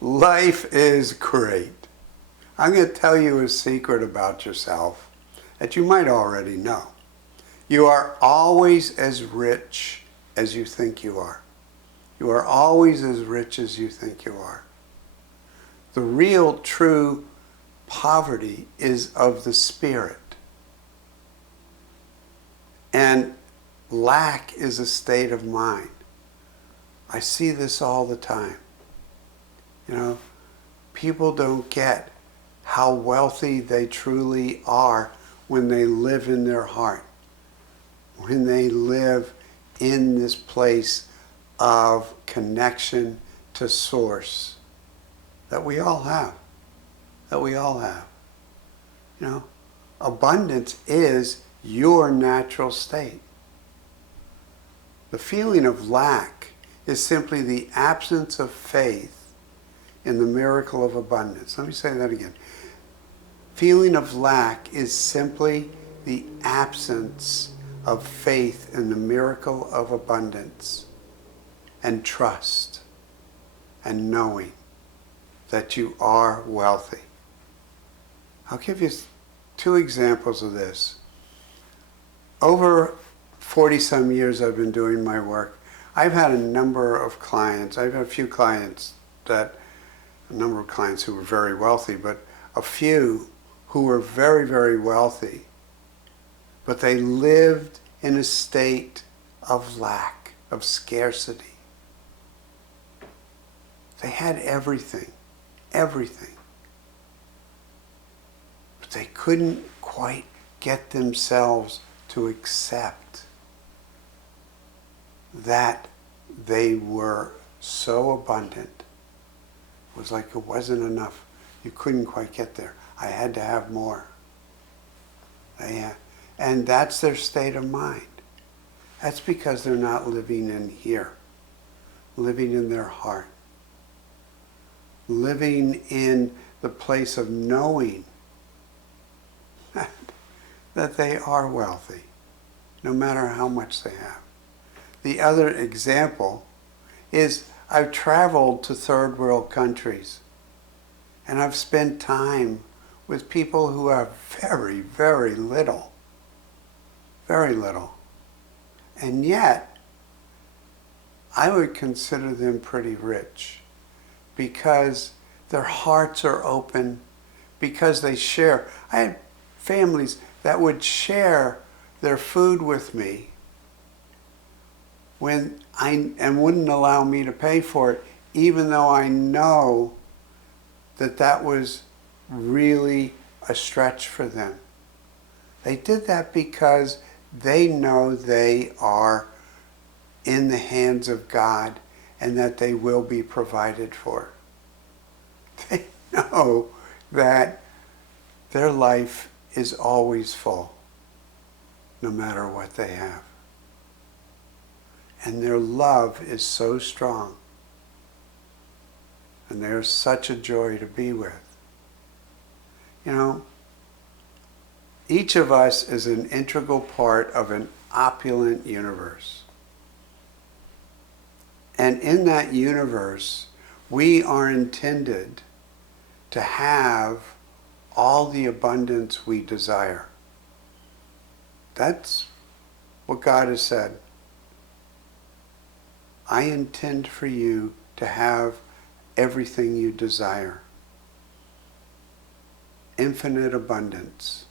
Life is great. I'm going to tell you a secret about yourself that you might already know. You are always as rich as you think you are. You are always as rich as you think you are. The real, true poverty is of the spirit. And lack is a state of mind. I see this all the time. You know, people don't get how wealthy they truly are when they live in their heart, when they live in this place of connection to Source that we all have, that we all have. You know, abundance is your natural state. The feeling of lack is simply the absence of faith in the miracle of abundance. Let me say that again. Feeling of lack is simply the absence of faith in the miracle of abundance and trust and knowing that you are wealthy. I'll give you two examples of this. Over 40-some years I've been doing my work, I've had a number of clients. I've had a number of clients who were very wealthy, but a few who were very, very wealthy, but they lived in a state of lack, of scarcity. They had everything, everything. But they couldn't quite get themselves to accept that they were so abundant. It was like it wasn't enough. You couldn't quite get there. I had to have more. And that's their state of mind. That's because they're not living in here, living in their heart, living in the place of knowing that they are wealthy, no matter how much they have. The other example is I've traveled to third world countries, and I've spent time with people who have very, very little. Very little. And yet, I would consider them pretty rich because their hearts are open, because they share. I had families that would share their food with me and wouldn't allow me to pay for it, even though I know that was really a stretch for them. They did that because they know they are in the hands of God and that they will be provided for. They know that their life is always full, no matter what they have. And their love is so strong. And they're such a joy to be with. You know, each of us is an integral part of an opulent universe. And in that universe, we are intended to have all the abundance we desire. That's what God has said. I intend for you to have everything you desire. Infinite abundance.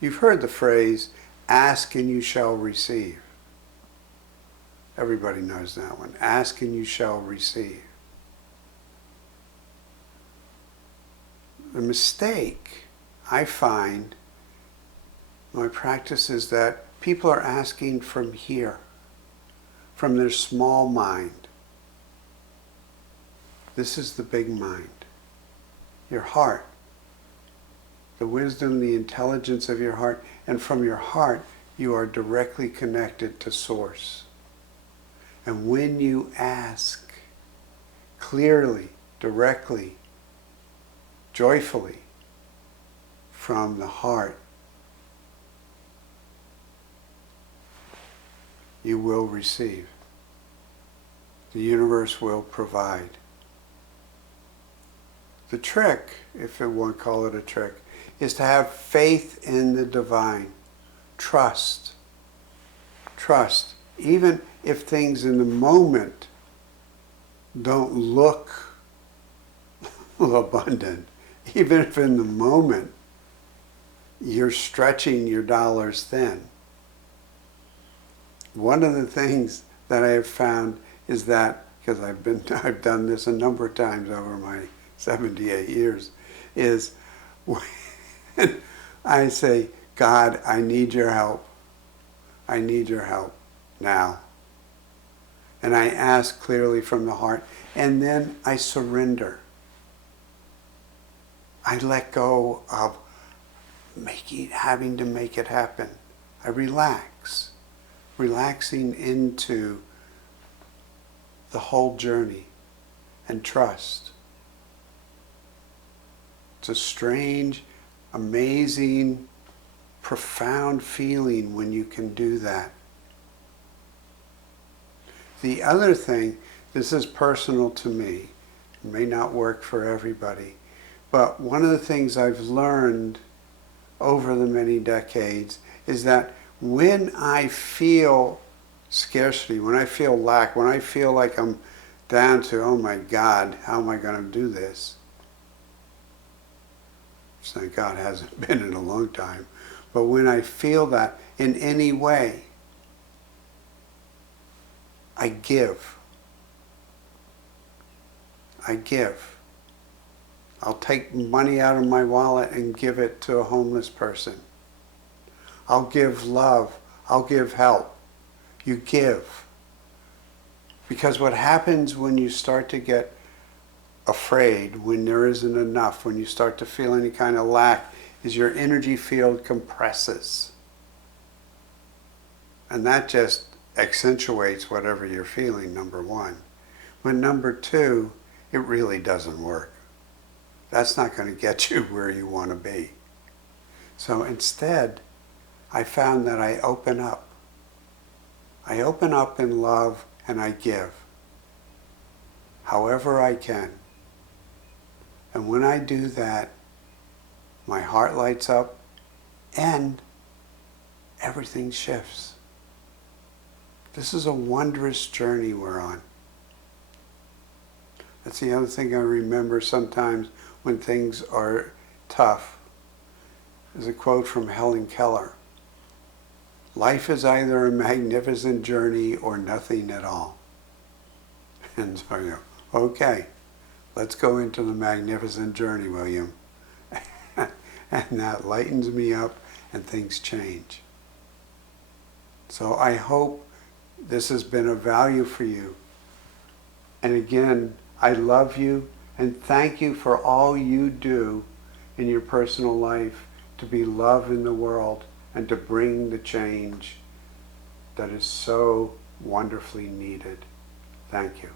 You've heard the phrase, ask and you shall receive. Everybody knows that one. Ask and you shall receive. The mistake I find in my practice is that people are asking from here, from their small mind. This is the big mind, your heart, the wisdom, the intelligence of your heart, and from your heart you are directly connected to Source. And when you ask clearly, directly, joyfully from the heart, you will receive. The universe will provide. The trick, if you want to call it a trick, is to have faith in the divine. Trust. Trust. Even if things in the moment don't look abundant, even if in the moment you're stretching your dollars thin. One of the things that I have found is that, because I've done this a number of times over my 78 years, is when I say, God, I need your help. I need your help now. And I ask clearly from the heart, and then I surrender. I let go of having to make it happen. I relax, relaxing into the whole journey and trust. It's a strange, amazing, profound feeling when you can do that. The other thing, this is personal to me, it may not work for everybody, but one of the things I've learned over the many decades is that when I feel scarcity, when I feel lack, when I feel like I'm down to, oh my God, how am I going to do this? Thank God hasn't been in a long time. But when I feel that in any way, I give. I give. I'll take money out of my wallet and give it to a homeless person. I'll give love. I'll give help. You give. Because what happens when you start to get afraid, when there isn't enough, when you start to feel any kind of lack, is your energy field compresses. And that just accentuates whatever you're feeling, number one. But number two, it really doesn't work. That's not going to get you where you want to be. So instead, I found that I open up. I open up in love and I give. However I can. And when I do that, my heart lights up and everything shifts. This is a wondrous journey we're on. That's the other thing I remember sometimes when things are tough. There's a quote from Helen Keller. Life is either a magnificent journey or nothing at all. And so you go, okay, let's go into the magnificent journey, William. And that lightens me up and things change. So I hope this has been of value for you. And again, I love you and thank you for all you do in your personal life to be love in the world and to bring the change that is so wonderfully needed. Thank you.